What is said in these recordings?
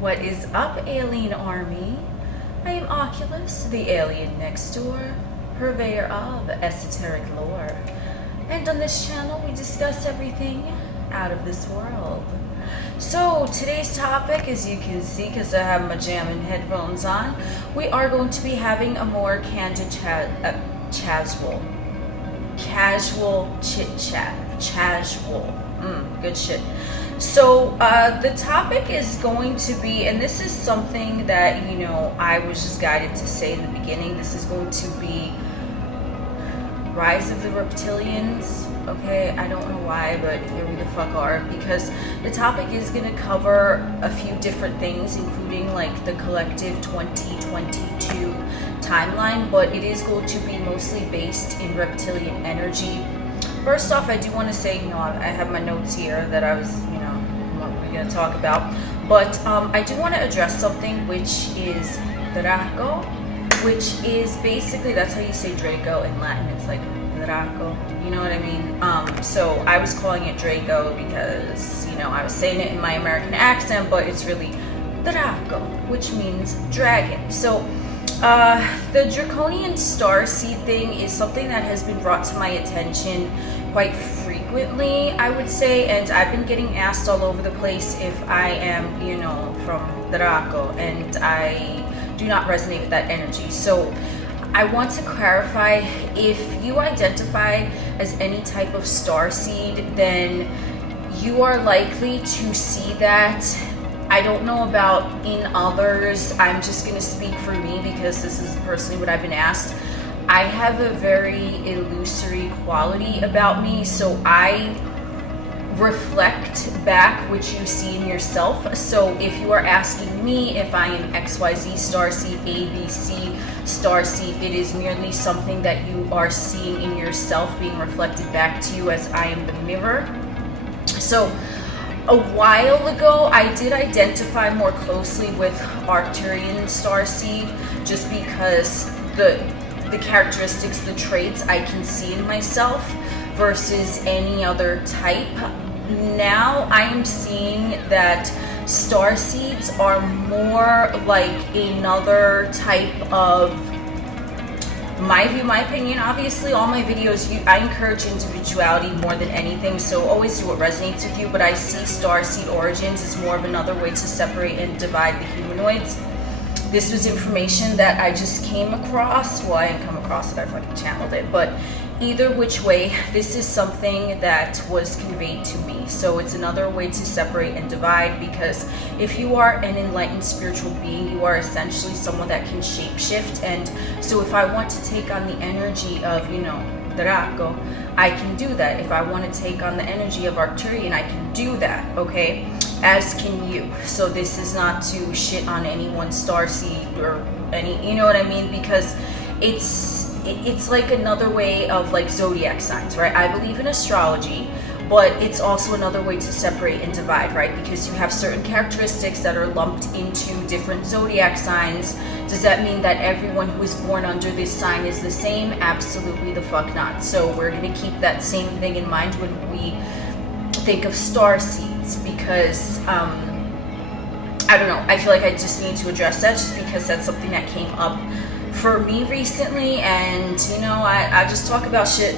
What is up, alienARMy? I am Oculus, the alien next door, purveyor of esoteric lore. And on this channel, we discuss everything out of this world. So, today's topic, as you can see, because I have my jamming headphones on, we are going to be having a more candid casual chit-chat. Good shit. So the topic is going to be, and this is something that, you know, I was just guided to say in the beginning, this is going to be Rise of the Reptilians. Okay, I don't know why, but here we the fuck are, because the topic is going to cover a few different things, including like the collective 2022 timeline, but it is going to be mostly based in reptilian energy. First off, I do want to say, you know, I have my notes here that I was, you know, what we're going to talk about, but I do want to address something, which is Draco, which is basically, that's how you say Draco in Latin. It's like Draco, you know what I mean? So I was calling it Draco because, you know, I was saying it in my American accent, but it's really Draco, which means dragon. So the draconian starseed thing is something that has been brought to my attention quite frequently, I would say, and I've been getting asked all over the place if I am, you know, from Draco, and I do not resonate with that energy. So I want to clarify, if you identify as any type of starseed, then you are likely to see that. I don't know about in others. I'm just going to speak for me because this is personally what I've been asked. I have a very illusory quality about me, so I reflect back what you see in yourself. So if you are asking me if I am XYZ starseed, ABC starseed, it is merely something that you are seeing in yourself being reflected back to you, as I am the mirror. So a while ago, I did identify more closely with Reptilian starseed, just because the characteristics, the traits I can see in myself versus any other type. Now I am seeing that starseeds are more like another type of, my view, my opinion. Obviously, all my videos, I encourage individuality more than anything, so always do what resonates with you, but I see starseed origins as more of another way to separate and divide the humanoids. This was information that I just came across. Well, I didn't come across it, I fucking channeled it, but either which way, this is something that was conveyed to me. So it's another way to separate and divide, because if you are an enlightened spiritual being, you are essentially someone that can shapeshift. And so if I want to take on the energy of, you know, Draco, I can do that. If I want to take on the energy of Arcturian, I can do that, okay? As can you. So this is not to shit on anyone's starseed or any, you know what I mean? Because it's like another way of like zodiac signs, right? I believe in astrology, but it's also another way to separate and divide, right? Because you have certain characteristics that are lumped into different zodiac signs. Does that mean that everyone who is born under this sign is the same? Absolutely the fuck not. So we're going to keep that same thing in mind when we think of starseeds, because I don't know, I feel like I just need to address that, just because that's something that came up for me recently, and you know, I just talk about shit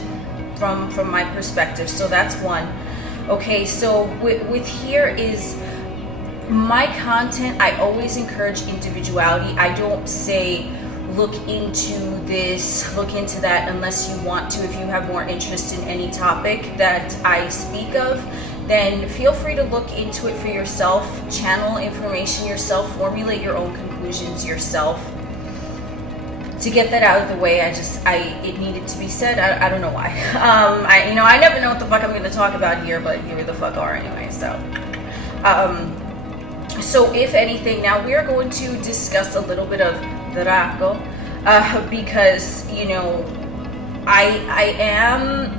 from my perspective. So that's one. Okay, so with here is my content. I always encourage individuality. I don't say look into this, look into that, unless you want to. If you have more interest in any topic that I speak of, then feel free to look into it for yourself, channel information yourself, formulate your own conclusions yourself. To get that out of the way, it needed to be said. I don't know why. I never know what the fuck I'm going to talk about here, but here we the fuck are anyway. So if anything, now we are going to discuss a little bit of Draco, because, you know, I am,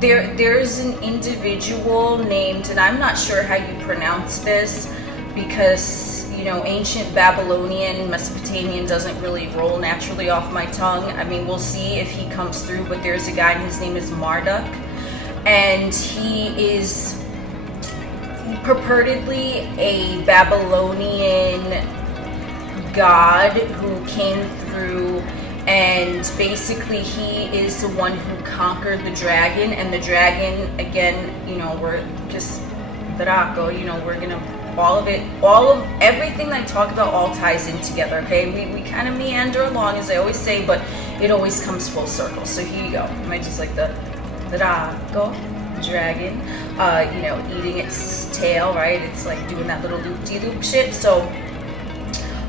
there's an individual named, and I'm not sure how you pronounce this, because, you know, ancient Babylonian, Mesopotamian doesn't really roll naturally off my tongue. I mean, we'll see if he comes through, but there's a guy, and his name is Marduk, and he purportedly a Babylonian god who came through, and basically he is the one who conquered the dragon. And the dragon, again, you know, we're just Draco, you know, we're gonna everything I talk about all ties in together, okay? We kind of meander along, as I always say, but it always comes full circle. So here you go. You might just like the Draco, dragon, you know, eating its tail, right? It's like doing that little loop-de-loop shit. So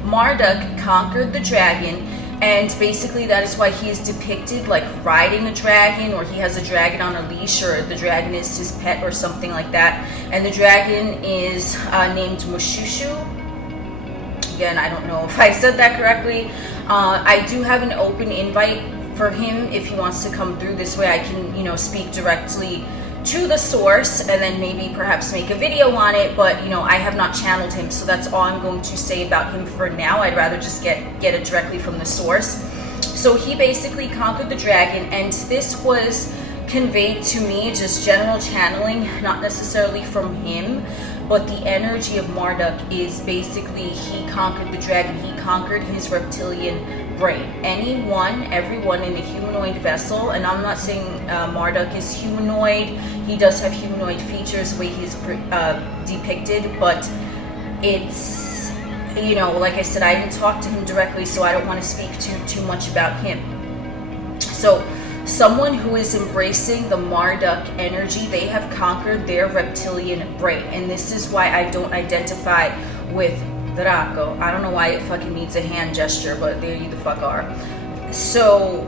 Marduk conquered the dragon, and basically that is why he is depicted like riding a dragon, or he has a dragon on a leash, or the dragon is his pet or something like that. And the dragon is named Mushushu. Again, I don't know if I said that correctly. I do have an open invite for him if he wants to come through. This way I can, you know, speak directly to the source, and then maybe perhaps make a video on it. But you know, I have not channeled him, so that's all I'm going to say about him for now. I'd rather just get it directly from the source. So he basically conquered the dragon, and this was conveyed to me, just general channeling, not necessarily from him, but the energy of Marduk is basically he conquered the dragon. He conquered his reptilian brain. Everyone in a humanoid vessel, and I'm not saying Marduk is humanoid. He does have humanoid features the way he's depicted, but it's, you know, like I said, I didn't talk to him directly, so I don't want to speak too much about him. So someone who is embracing the Marduk energy, they have conquered their reptilian brain, and this is why I don't identify with Draco. I don't know why it fucking needs a hand gesture, but there you the fuck are. So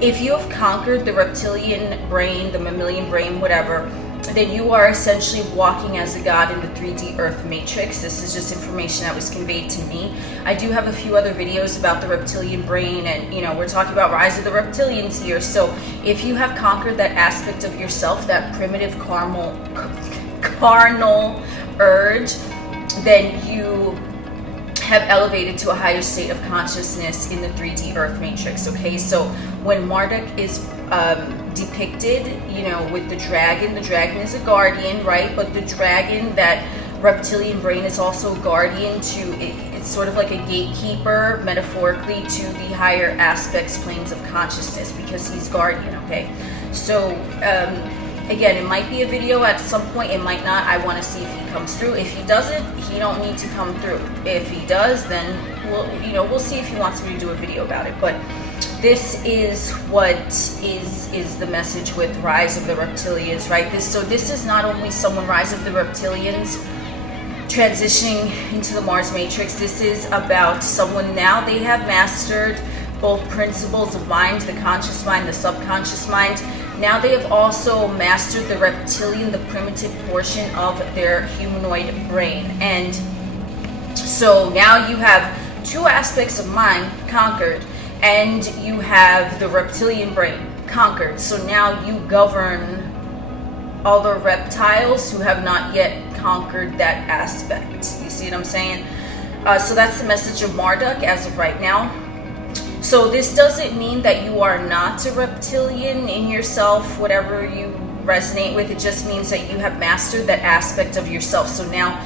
if you have conquered the reptilian brain, the mammalian brain, whatever, then you are essentially walking as a god in the 3D Earth matrix. This is just information that was conveyed to me. I do have a few other videos about the reptilian brain, and you know, we're talking about Rise of the Reptilians here. So if you have conquered that aspect of yourself, that primitive carnal urge, then you have elevated to a higher state of consciousness in the 3D Earth matrix, okay? So when Marduk is depicted, you know, with the dragon is a guardian, right? But the dragon, that reptilian brain, is also a guardian to, it's sort of like a gatekeeper, metaphorically, to the higher aspects, planes of consciousness, because he's guardian, okay? So, again, it might be a video at some point, it might not. I want to see if he comes through. If he doesn't, he don't need to come through. If he does, then we'll see if he wants me to do a video about it. But this is what is the message with Rise of the Reptilians, right? This is not only someone, Rise of the Reptilians, transitioning into the Mars matrix. This is about someone now, they have mastered both principles of mind, the conscious mind, the subconscious mind. Now they have also mastered the reptilian, the primitive portion of their humanoid brain. And so now you have two aspects of mind conquered, and you have the reptilian brain conquered. So now you govern other reptiles who have not yet conquered that aspect. You see what I'm saying? So that's the message of Marduk as of right now. So this doesn't mean that you are not a reptilian in yourself, whatever you resonate with. It just means that you have mastered that aspect of yourself. So now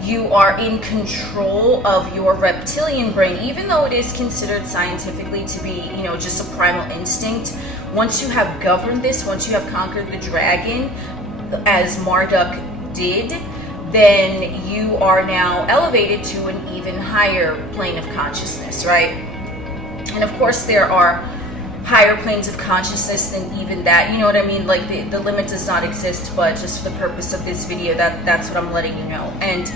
you are in control of your reptilian brain, even though it is considered scientifically to be, you know, just a primal instinct. Once you have governed this, once you have conquered the dragon, as Marduk did, then you are now elevated to an even higher plane of consciousness, right? And of course, there are higher planes of consciousness than even that. You know what I mean? Like the limit does not exist, but just for the purpose of this video, that's what I'm letting you know. And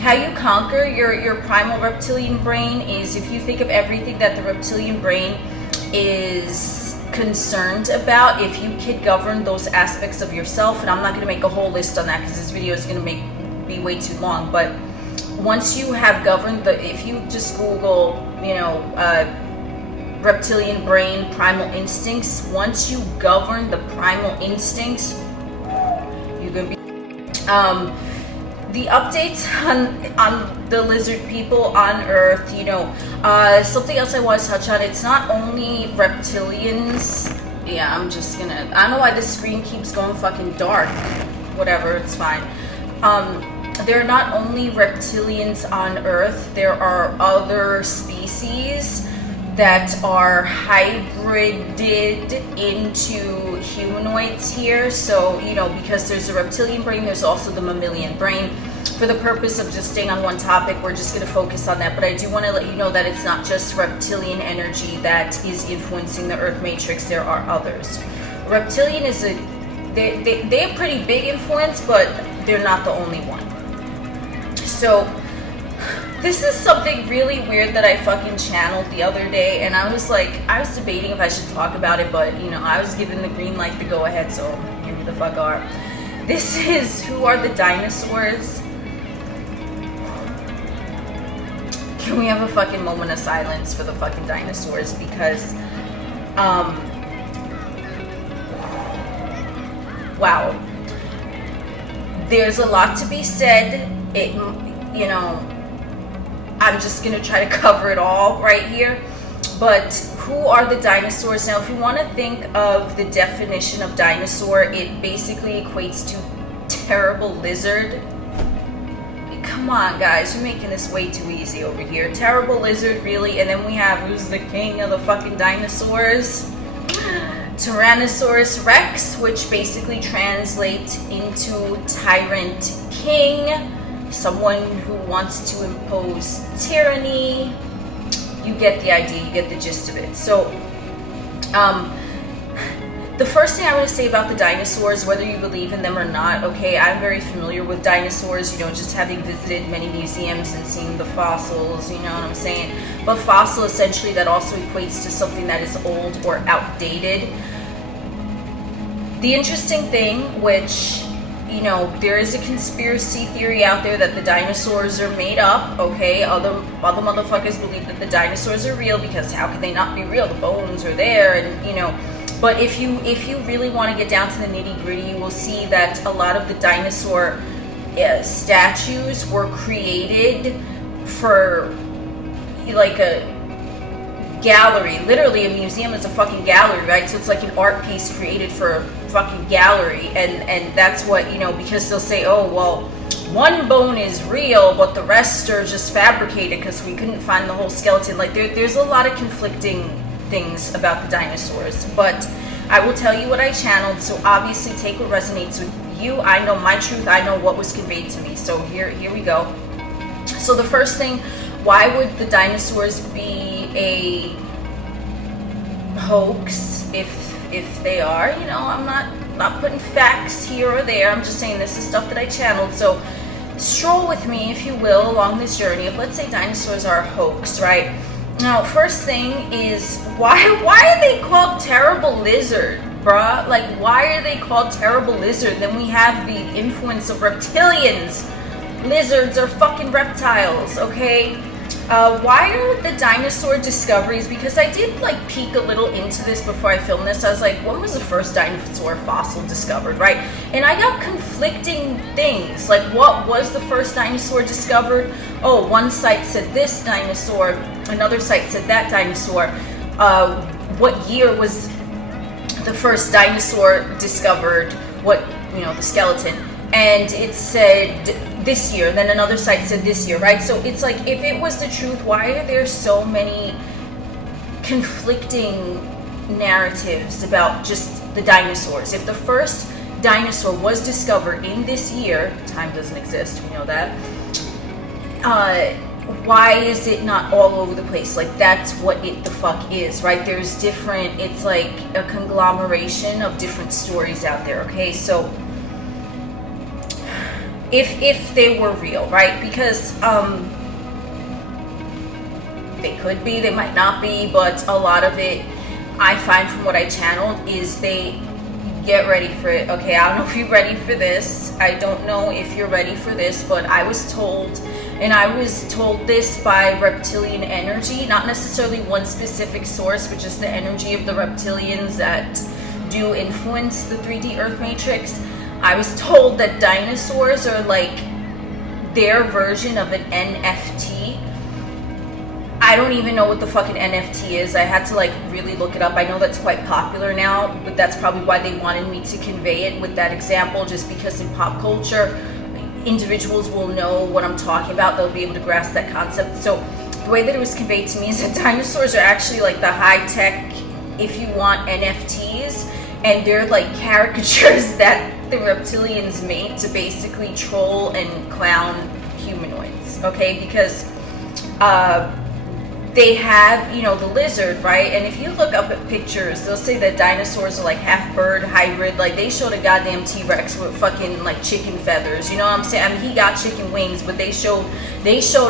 how you conquer your primal reptilian brain is, if you think of everything that the reptilian brain is concerned about, if you could govern those aspects of yourself, and I'm not going to make a whole list on that because this video is going to be way too long, but once you have governed if you just Google, you know, reptilian brain, primal instincts, once you govern the primal instincts, you're gonna be, the updates on the lizard people on Earth, you know, something else I want to touch on, it's not only reptilians Yeah, I'm just gonna, I don't know why this screen keeps going fucking dark. Whatever, it's fine. There are not only reptilians on Earth, there are other species that are hybrided into humanoids here. So, you know, because there's a reptilian brain, there's also the mammalian brain. For the purpose of just staying on one topic, we're just going to focus on that. But I do want to let you know that it's not just reptilian energy that is influencing the Earth matrix. There are others. Reptilian is they have pretty big influence, but they're not the only one. So this is something really weird that I fucking channeled the other day, and I was debating if I should talk about it, but you know, I was given the green light to go ahead, so here we the fuck are. This is Who Are the Dinosaurs? Can we have a fucking moment of silence for the fucking dinosaurs? Because, wow. There's a lot to be said. You know, I'm just gonna try to cover it all right here. But who are the dinosaurs? Now, if you want to think of the definition of dinosaur, it basically equates to terrible lizard. Come on, guys, you're making this way too easy over here. Terrible lizard, really. And then we have, who's the king of the fucking dinosaurs? Tyrannosaurus Rex, which basically translates into tyrant king. Someone who wants to impose tyranny. You get the idea, you get the gist of it. So, the first thing I want to say about the dinosaurs, whether you believe in them or not, okay, I'm very familiar with dinosaurs, you know, just having visited many museums and seeing the fossils, you know what I'm saying? But fossil, essentially, that also equates to something that is old or outdated. The interesting thing, which, you know, there is a conspiracy theory out there that the dinosaurs are made up, okay? Other motherfuckers believe that the dinosaurs are real, because how could they not be real? The bones are there, and, you know. But if you really want to get down to the nitty-gritty, you will see that a lot of the dinosaur statues were created for, like, a gallery. Literally, a museum is a fucking gallery, right? So it's like an art piece created for a fucking gallery. And that's what, you know, because they'll say, oh, well, one bone is real, but the rest are just fabricated because we couldn't find the whole skeleton. Like, there's a lot of conflicting things about the dinosaurs, but I will tell you what I channeled, so obviously take what resonates with you. I know my truth, I know what was conveyed to me, so here we go. So the first thing, why would the dinosaurs be a hoax if they are? You know, I'm not putting facts here or there, I'm just saying this is stuff that I channeled. So stroll with me, if you will, along this journey of, let's say dinosaurs are a hoax, right? Now, first thing is, why are they called terrible lizard, bruh? Like, why are they called terrible lizard? Then we have the influence of reptilians. Lizards are fucking reptiles, okay? Why are the dinosaur discoveries? Because I did, like, peek a little into this before I filmed this. I was like, when was the first dinosaur fossil discovered, right? And I got conflicting things. Like, what was the first dinosaur discovered? Oh, one site said this dinosaur, another site said that dinosaur. What year was the first dinosaur discovered? What, you know, the skeleton. And it said this year, then another site said this year, right? So it's like, if it was the truth, why are there so many conflicting narratives about just the dinosaurs? If the first dinosaur was discovered in this year, time doesn't exist, we know that, why is it not all over the place? Like, that's what it the fuck is, right? There's different, it's like a conglomeration of different stories out there, okay? So if they were real, right? Because they could be, they might not be, but a lot of it I find from what I channeled is they get ready for it. Okay, I don't know if you're ready for this. I don't know if you're ready for this, but I was told, and I was told this by reptilian energy, not necessarily one specific source, but just the energy of the reptilians that do influence the 3D Earth matrix. I was told that dinosaurs are like their version of an NFT. I I don't even know what the fucking NFT is. I had to like really look it up. I know that's quite popular now, but that's probably why they wanted me to convey it with that example, just because in pop culture, individuals will know what I'm talking about. They'll be able to grasp that concept. So the way that it was conveyed to me is that dinosaurs are actually like the high-tech, if you want, NFTs, and they're like caricatures that the reptilians made to basically troll and clown humanoids, okay? Because they have, you know, the lizard, right? And if you look up at pictures, they'll say that dinosaurs are like half bird, hybrid. Like they showed a goddamn T-Rex with fucking like chicken feathers. You know what I'm saying? I mean, he got chicken wings, but they showed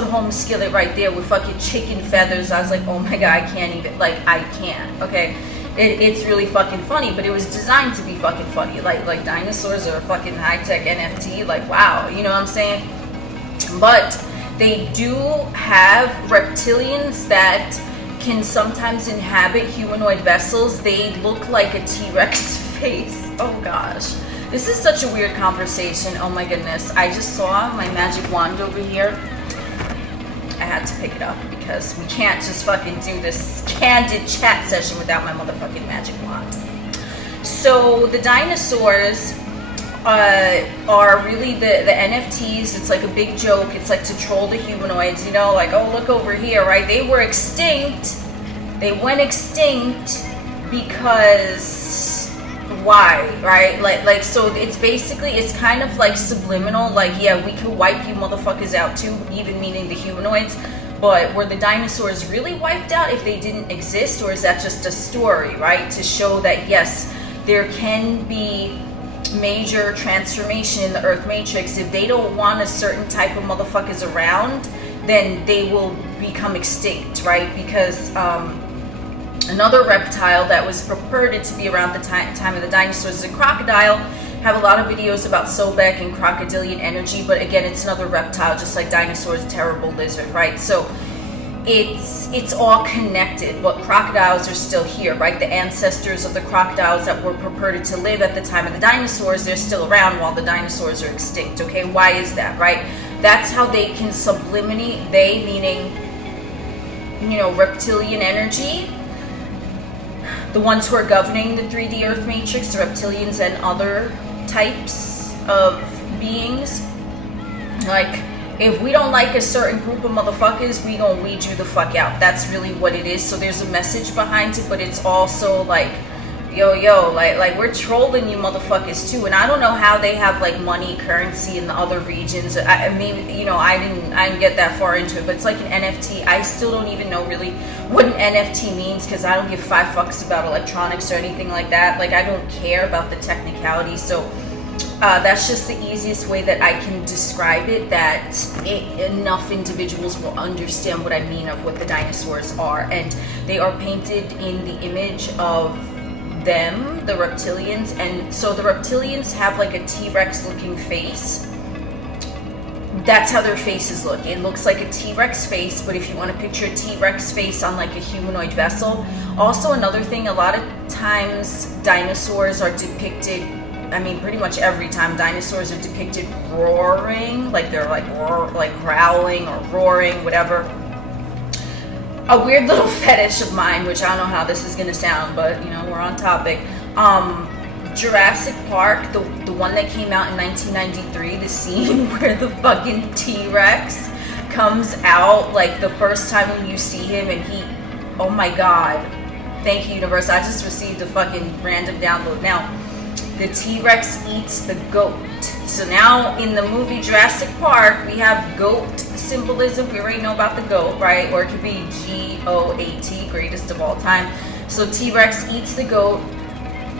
Home Skillet right there with fucking chicken feathers. I was like, oh my god, I can't even, like, I can't. Okay, it's really fucking funny, but it was designed to be fucking funny. Like dinosaurs are a fucking high-tech NFT. Like, wow, you know what I'm saying? But they do have reptilians that can sometimes inhabit humanoid vessels. They look like a T-Rex face. Oh gosh. This is such a weird conversation. Oh my goodness. I just saw my magic wand over here. I had to pick it up because we can't just fucking do this candid chat session without my motherfucking magic wand. So the dinosaurs are really the NFTs. It's like a big joke. It's like to troll the humanoids, you know, like, oh, look over here, right? They were extinct. They went extinct because why, right? Like so it's basically, it's kind of like subliminal, like, yeah, we could wipe you motherfuckers out too, even meaning the humanoids. But were the dinosaurs really wiped out if they didn't exist, or is that just a story, right? To show that, yes, there can be major transformation in the Earth Matrix. If they don't want a certain type of motherfuckers around, then they will become extinct, right? Because another reptile that was purported to be around the time of the dinosaurs is a crocodile. Have a lot of videos about Sobek and crocodilian energy, but again, it's another reptile, just like dinosaurs, a terrible lizard, right? So it's all connected, but crocodiles are still here, right? The ancestors of the crocodiles that were purported to live at the time of the dinosaurs, they're still around while the dinosaurs are extinct, okay? Why is that, right? That's how they can subliminate, they meaning, you know, reptilian energy, the ones who are governing the 3D Earth Matrix, the reptilians and other types of beings. Like, if we don't like a certain group of motherfuckers, we gonna weed you the fuck out. That's really what it is. So there's a message behind it, but it's also like, yo, like we're trolling you motherfuckers too. And I don't know how they have like money, currency in the other regions. I mean, you know, I didn't get that far into it, but it's like an NFT. I still don't even know really what an NFT means, because I don't give 5 fucks about electronics or anything like that. Like, I don't care about the technicality. So that's just the easiest way that I can describe it, that enough individuals will understand what I mean of what the dinosaurs are. And they are painted in the image of them, the reptilians. And so the reptilians have like a T-Rex looking face. That's how their faces look. It looks like a T-Rex face, but if you want to picture a T-Rex face on like a humanoid vessel. Also, another thing, a lot of times dinosaurs are depicted, I mean, pretty much every time dinosaurs are depicted roaring, like they're like like growling or roaring, whatever. A weird little fetish of mine, which I don't know how this is gonna sound, but you know, we're on topic. Jurassic Park, the one that came out in 1993, the scene where the fucking T-Rex comes out, like the first time when you see him, and he, oh my god, thank you universe, I just received a fucking random download. Now, the T-Rex eats the goat. So now in the movie Jurassic Park, we have goat symbolism. We already know about the goat, right? Or it could be GOAT, greatest of all time. So T-Rex eats the goat.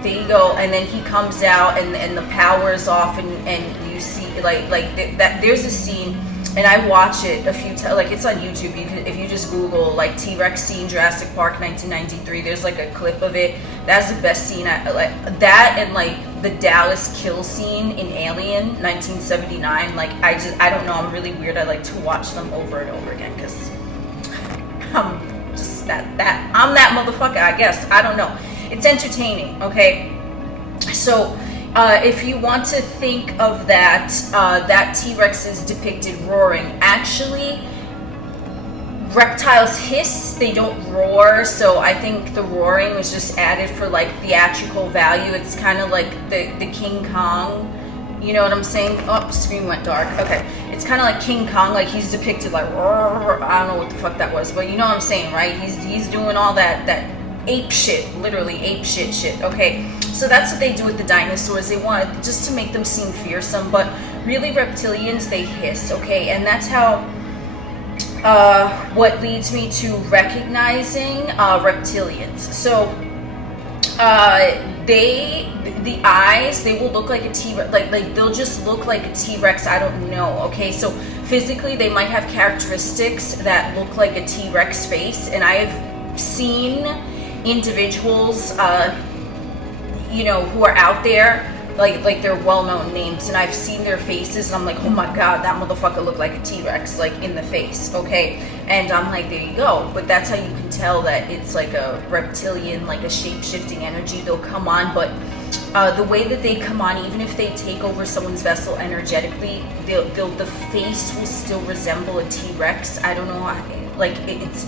There you go. And then he comes out and the power is off, and you see like that. There's a scene, and I watch it a few times. Like, it's on YouTube. If you just Google like T-Rex scene Jurassic Park 1993, there's like a clip of it. That's the best scene. I like that, and like the Dallas kill scene in Alien 1979. Like, I don't know. I'm really weird. I like to watch them over and over again because I'm just that I'm that motherfucker, I guess. I don't know. It's entertaining, okay? So if you want to think of that, that T-Rex is depicted roaring. Actually, reptiles hiss, they don't roar, so I think the roaring was just added for like theatrical value. It's kind of like the King Kong, you know what I'm saying? Oh, screen went dark. Okay, it's kind of like King Kong, like he's depicted like roar, I don't know what the fuck that was, but you know what I'm saying, right? He's doing all that ape shit, literally ape shit. Okay, so that's what they do with the dinosaurs. They want just to make them seem fearsome, but really reptilians, they hiss. Okay, and that's how what leads me to recognizing reptilians. So the eyes, they will look like a T-Rex, like they'll just look like a T-Rex. I don't know. Okay, so physically they might have characteristics that look like a T-Rex face, and I have seen individuals you know, who are out there, like they're well-known names, and I've seen their faces and I'm like, oh my god, that motherfucker looked like a T-Rex, like in the face. Okay, and I'm like, there you go. But that's how you can tell that it's like a reptilian, like a shape-shifting energy. They'll come on, but the way that they come on, even if they take over someone's vessel energetically, the face will still resemble a T-Rex. I don't know how, like it's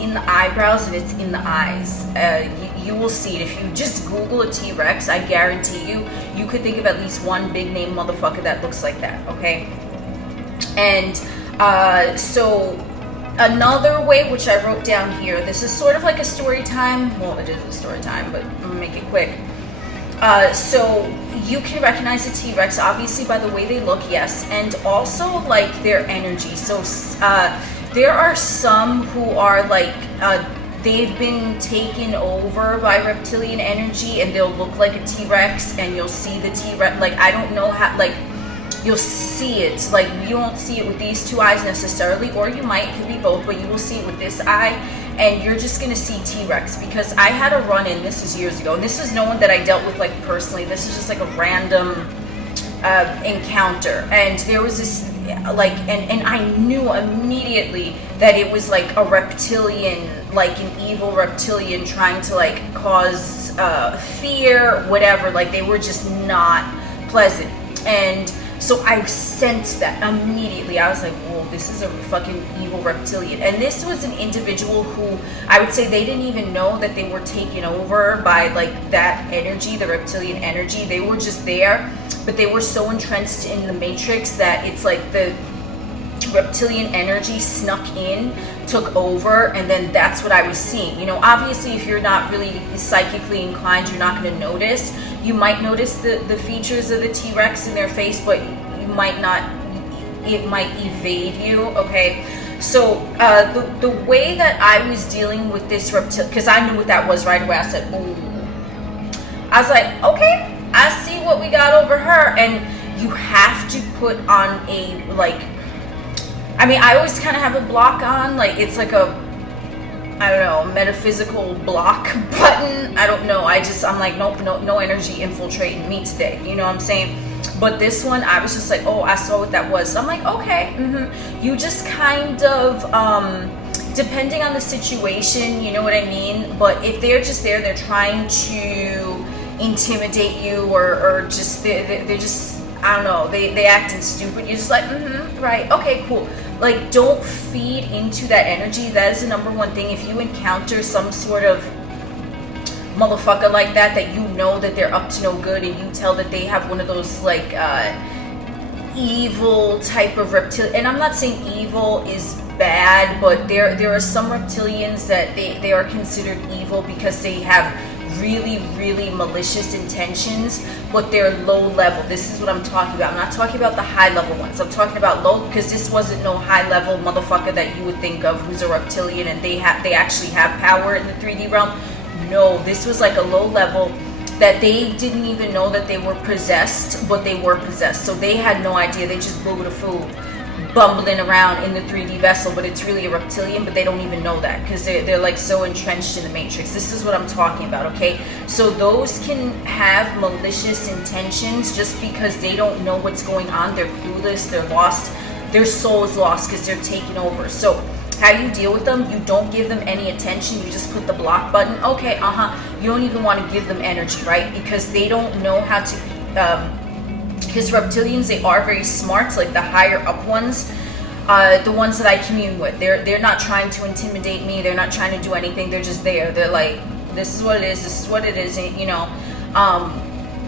in the eyebrows and it's in the eyes. You will see it if you just Google a T-Rex. I guarantee you could think of at least one big name motherfucker that looks like that. Okay, and so another way, which I wrote down here, this is sort of like a story time. Well, it is a story time, but I'm gonna make it quick. So you can recognize a T-Rex obviously by the way they look, yes, and also like their energy. So there are some who are like they've been taken over by reptilian energy, and they'll look like a T-Rex, and you'll see the T-Rex, like I don't know how, like you'll see it, like you won't see it with these two eyes necessarily, or you might, it could be both, but you will see it with this eye, and you're just gonna see T-Rex. Because I had a run-in, this is years ago, and this is no one that I dealt with like personally, this is just like a random encounter, and there was this like, and I knew immediately that it was like a reptilian, like an evil reptilian trying to like cause fear, whatever. Like they were just not pleasant, and so I sensed that immediately. I was like, whoa, this is a fucking evil reptilian. And this was an individual who I would say they didn't even know that they were taken over by like that energy, the reptilian energy. They were just there, but they were so entrenched in the matrix that it's like the reptilian energy snuck in, took over, and then that's what I was seeing. You know, obviously if you're not really psychically inclined, you're not going to notice. You might notice the features of the T-Rex in their face, but you might not, it might evade you. Okay, so the way that I was dealing with this reptilian, because I knew what that was right away, I said, ooh. I was like, okay, I see what we got over her. And you have to put on a, like, I mean, I always kind of have a block on, like it's like a, I don't know, metaphysical block button. I don't know. I'm like, nope, no energy infiltrating me today. You know what I'm saying? But this one, I was just like, oh, I saw what that was. So I'm like, okay, You just kind of, depending on the situation, you know what I mean? But if they're just there, they're trying to intimidate you, or just, they're just, I don't know, they acting stupid. You're just like, right, okay, cool. Like, don't feed into that energy. That is the number one thing. If you encounter some sort of motherfucker like that you know that they're up to no good, and you tell that they have one of those like evil type of reptilian, and I'm not saying evil is bad, but there are some reptilians that they are considered evil because they have really malicious intentions, but they're low level. This is what I'm talking about. I'm not talking about the high level ones. I'm talking about low, because this wasn't no high level motherfucker that you would think of who's a reptilian and they actually have power in the 3D realm. No, this was like a low level that they didn't even know that they were possessed, but they were possessed. So they had no idea. They just blew the fool, bumbling around in the 3D vessel, but it's really a reptilian, but they don't even know that because they're like so entrenched in the matrix. This is what I'm talking about, okay? So those can have malicious intentions just because they don't know what's going on. They're clueless, they're lost, their soul is lost because they're taking over. So how you deal with them, you don't give them any attention, you just put the block button. Okay, you don't even want to give them energy, right? Because they don't know how to because reptilians, they are very smart, like the higher up ones. the ones that I commune with. They're not trying to intimidate me. They're not trying to do anything. They're just there. They're like, this is what it is. This is what it is. And, you know,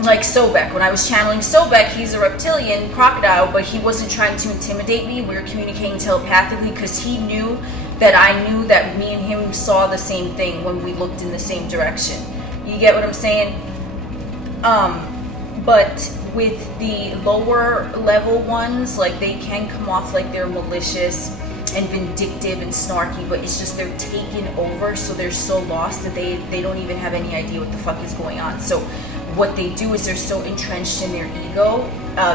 like Sobek. When I was channeling Sobek, he's a reptilian crocodile, but he wasn't trying to intimidate me. We were communicating telepathically because he knew that I knew that me and him saw the same thing when we looked in the same direction. You get what I'm saying? But with the lower level ones, like, they can come off like they're malicious and vindictive and snarky, but it's just they're taken over, so they're so lost that they don't even have any idea what the fuck is going on. So what they do is they're so entrenched in their ego,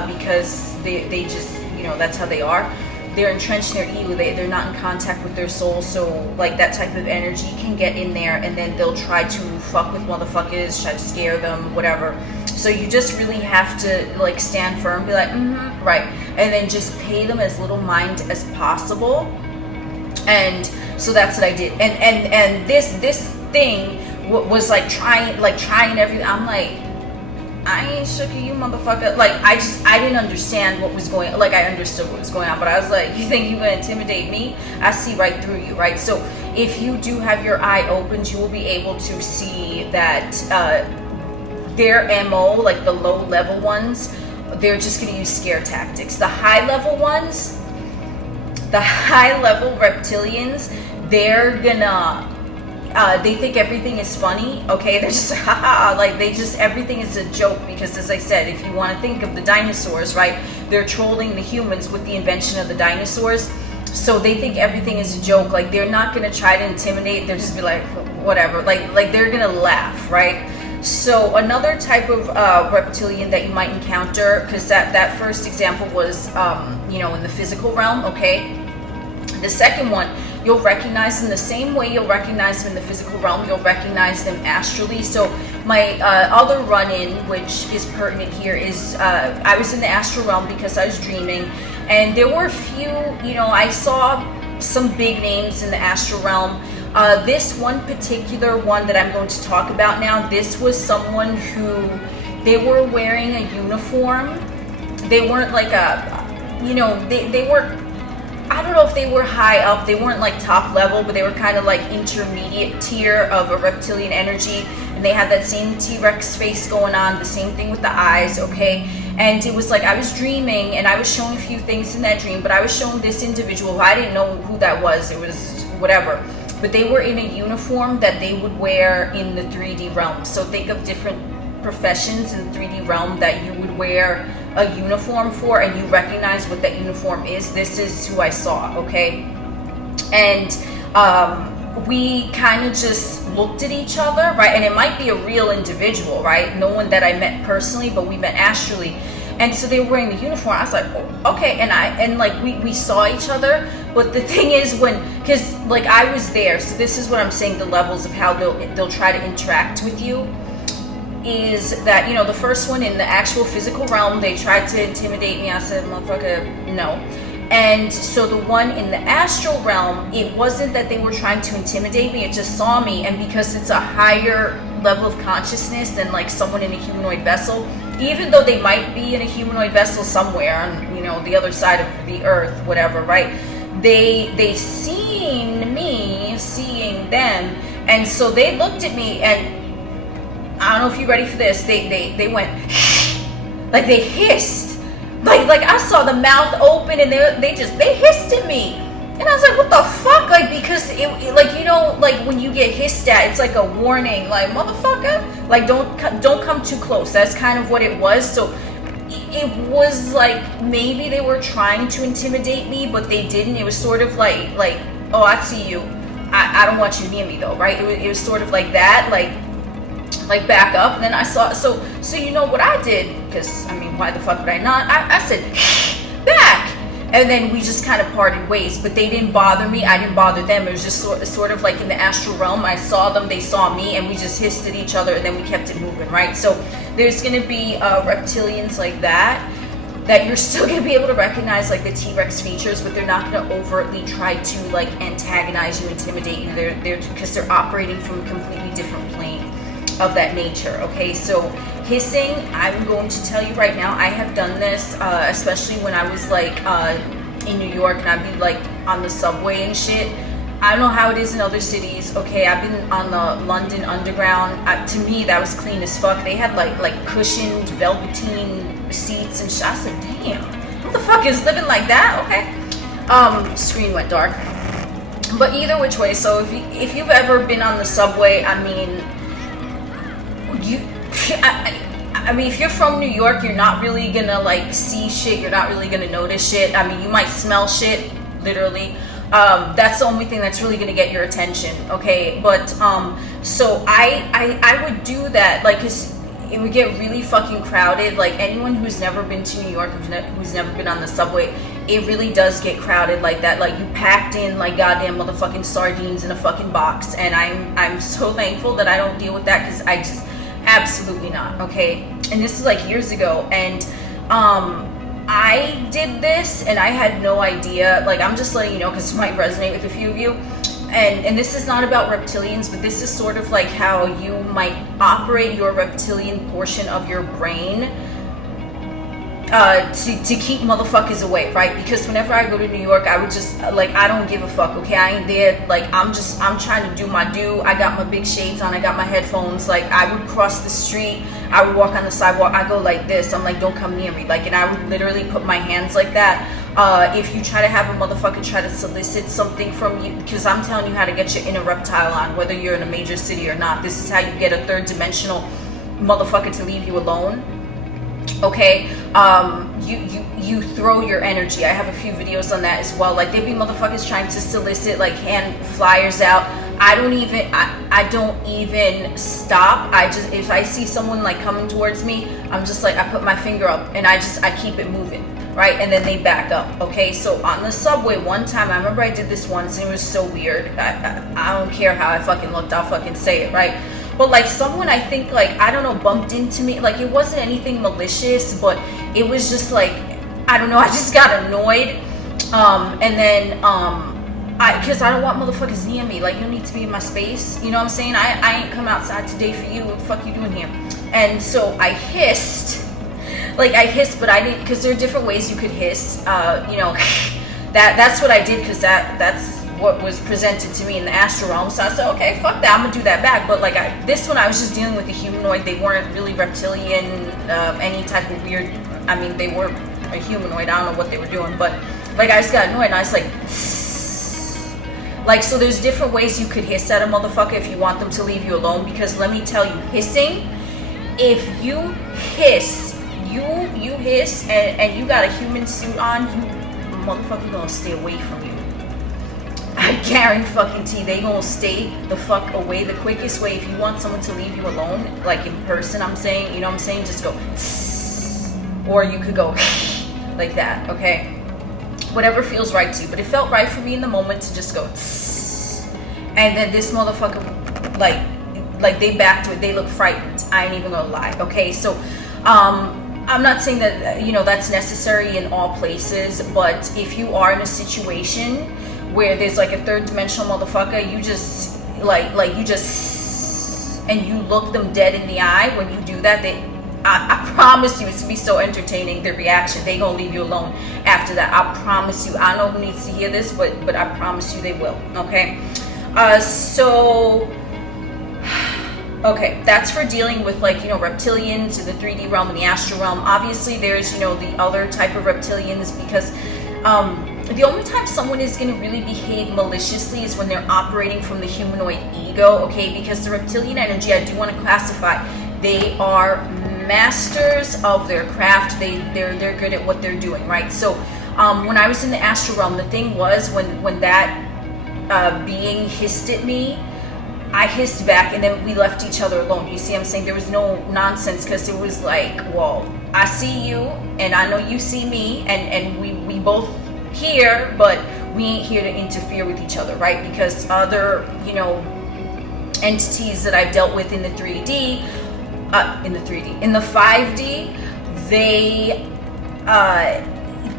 because they just, you know, that's how they are. They're entrenched in their ego. They're not in contact with their soul, so like that type of energy can get in there, and then they'll try to fuck with motherfuckers, try to scare them, whatever. So you just really have to like stand firm, be like, right, and then just pay them as little mind as possible. And so that's what I did. And this thing was like trying everything. I'm like, I ain't shook you, motherfucker. Like, I didn't understand what was going on. Like, I understood what was going on, but I was like, you think you're gonna intimidate me? I see right through you, right? So if you do have your eye opened, you will be able to see that their MO, like the low level ones, they're just gonna use scare tactics. The high level ones, the high level reptilians, they're gonna they think everything is funny, okay? They're just haha, like they just, everything is a joke, because as I said, if you want to think of the dinosaurs, right, they're trolling the humans with the invention of the dinosaurs, so they think everything is a joke. Like, they're not going to try to intimidate, they'll just be like, whatever, like they're going to laugh, right? So another type of reptilian that you might encounter, because that first example was you know, in the physical realm, okay? The second one, you'll recognize them the same way you'll recognize them in the physical realm. You'll recognize them astrally. So my other run-in, which is pertinent here, is I was in the astral realm because I was dreaming, and there were a few, you know, I saw some big names in the astral realm. This one particular one that I'm going to talk about now, this was someone who, they were wearing a uniform. They weren't like a, you know, they weren't, I don't know if they were high up, they weren't like top level, but they were kind of like intermediate tier of a reptilian energy, and they had that same T-Rex face going on, the same thing with the eyes, okay? And it was like, I was dreaming, and I was shown a few things in that dream, but I was shown this individual, I didn't know who that was, it was whatever, but they were in a uniform that they would wear in the 3D realm. So think of different professions in the 3D realm that you would wear a uniform for, and you recognize what that uniform is. This is who I saw, okay? And we kind of just looked at each other, right? And it might be a real individual, right? No one that I met personally, but we met astrally. And so they were wearing the uniform. I was like, oh, okay. And like we saw each other. But the thing is, because like I was there, so this is what I'm saying, the levels of how they'll try to interact with you, is that, you know, the first one in the actual physical realm, they tried to intimidate me. I said, motherfucker, no. And so the one in the astral realm, it wasn't that they were trying to intimidate me, it just saw me, and because it's a higher level of consciousness than like someone in a humanoid vessel, even though they might be in a humanoid vessel somewhere on, you know, the other side of the earth, whatever, right? They seen me seeing them, and so they looked at me, and I don't know if you're ready for this. They went like they hissed, like I saw the mouth open, and they hissed at me, and I was like, what the fuck? Like, because it like, you know, like when you get hissed at, it's like a warning, like, motherfucker, like don't come too close. That's kind of what it was. So it was like maybe they were trying to intimidate me, but they didn't. It was sort of like oh, I see you. I don't want you near me though, right? It was sort of like that, like back up. And then I saw, so you know what I did, because I mean, why the fuck would I not? I said back, and then we just kind of parted ways. But they didn't bother me, I didn't bother them. It was just sort of like in the astral realm, I saw them, they saw me, and we just hissed at each other, and then we kept it moving, right? So there's going to be reptilians like that you're still going to be able to recognize, like the T-Rex features, but they're not going to overtly try to like antagonize you, intimidate you. They're because they're operating from a completely different plane of that nature, okay? So hissing, I'm going to tell you right now, I have done this, especially when I was like in New York and I'd be like on the subway and shit. I don't know how it is in other cities. Okay, I've been on the London Underground. To me, that was clean as fuck. They had like cushioned velveteen seats and shit. I said, damn, what the fuck is living like that? Okay. Screen went dark. But either which way, so if you've ever been on the subway, I mean, I mean, if you're from New York, you're not really gonna like see shit. You're not really gonna notice shit. I mean, you might smell shit, literally. That's the only thing that's really gonna get your attention, okay? But so I would do that, like, 'cause it would get really fucking crowded. Like, anyone who's never been to New York, who's never been on the subway, it really does get crowded like that. Like, you packed in like goddamn motherfucking sardines in a fucking box, and I'm so thankful that I don't deal with that, because I just absolutely not, okay? And this is like years ago, and I did this and I had no idea. Like, I'm just letting you know, because it might resonate with a few of you. And this is not about reptilians, but this is sort of like how you might operate your reptilian portion of your brain to keep motherfuckers away, right? Because whenever I go to New York, I would just, like, I don't give a fuck, okay? I ain't there. Like, I'm trying to do my do. I got my big shades on. I got my headphones. Like, I would cross the street. I would walk on the sidewalk. I go like this. I'm like, don't come near me. Like, and I would literally put my hands like that. If you try to have a motherfucker try to solicit something from you, because I'm telling you how to get your inner reptile on, whether you're in a major city or not. This is how you get a third dimensional motherfucker to leave you alone. Okay, you throw your energy. I have a few videos on that as well. Like, there'd be motherfuckers trying to solicit, like, hand flyers out. I don't even stop. I just, if I see someone like coming towards me, I'm just like, I put my finger up and I keep it moving, right? And then they back up. Okay, so on the subway one time, I remember I did this once and it was so weird. I don't care how I fucking looked, I'll fucking say it, right? But like, someone, I think, like, I don't know, bumped into me. Like, it wasn't anything malicious, but it was just like, I don't know, I just got annoyed. And then because I don't want motherfuckers near me. Like, you don't need to be in my space, you know what I'm saying? I ain't come outside today for you. What the fuck you doing here? And so I hissed. Like, I hissed, but I didn't, because there are different ways you could hiss. You know, that's what I did, because that's what was presented to me in the astral realm. So I said, okay, fuck that, I'm gonna do that back. But like, this one, I was just dealing with the humanoid. They weren't really reptilian, any type of weird, I mean, they were a humanoid. I don't know what they were doing, but like, I just got annoyed and I was like, like, so there's different ways you could hiss at a motherfucker if you want them to leave you alone. Because let me tell you, hissing, if you hiss, you hiss and you got a human suit on, you motherfucker gonna stay away from you. I guarantee they gonna stay the fuck away. The quickest way, if you want someone to leave you alone, like in person, I'm saying, you know what I'm saying, just go, or you could go like that, okay? Whatever feels right to you. But it felt right for me in the moment to just go, and then this motherfucker, like they backed to it. They look frightened. I ain't even gonna lie, okay? So I'm not saying that, you know, that's necessary in all places, but if you are in a situation where there's like a third dimensional motherfucker, you just like you just, and you look them dead in the eye when you do that, I promise you, it's gonna be so entertaining, the reaction. They gonna leave you alone after that. I promise you. I don't know who needs to hear this, but I promise you they will, okay? Okay, that's for dealing with, like, you know, reptilians in the 3D realm and the astral realm. Obviously, there's, you know, the other type of reptilians, because the only time someone is going to really behave maliciously is when they're operating from the humanoid ego, okay? Because the reptilian energy, I do want to classify, they are masters of their craft. They're good at what they're doing, right? So when I was in the astral realm, the thing was, when that being hissed at me, I hissed back, and then we left each other alone. You see what I'm saying? There was no nonsense, because it was like, well, I see you and I know you see me, and we both here, but we ain't here to interfere with each other, right? Because other, you know, entities that I've dealt with in the 3D, in the 5D,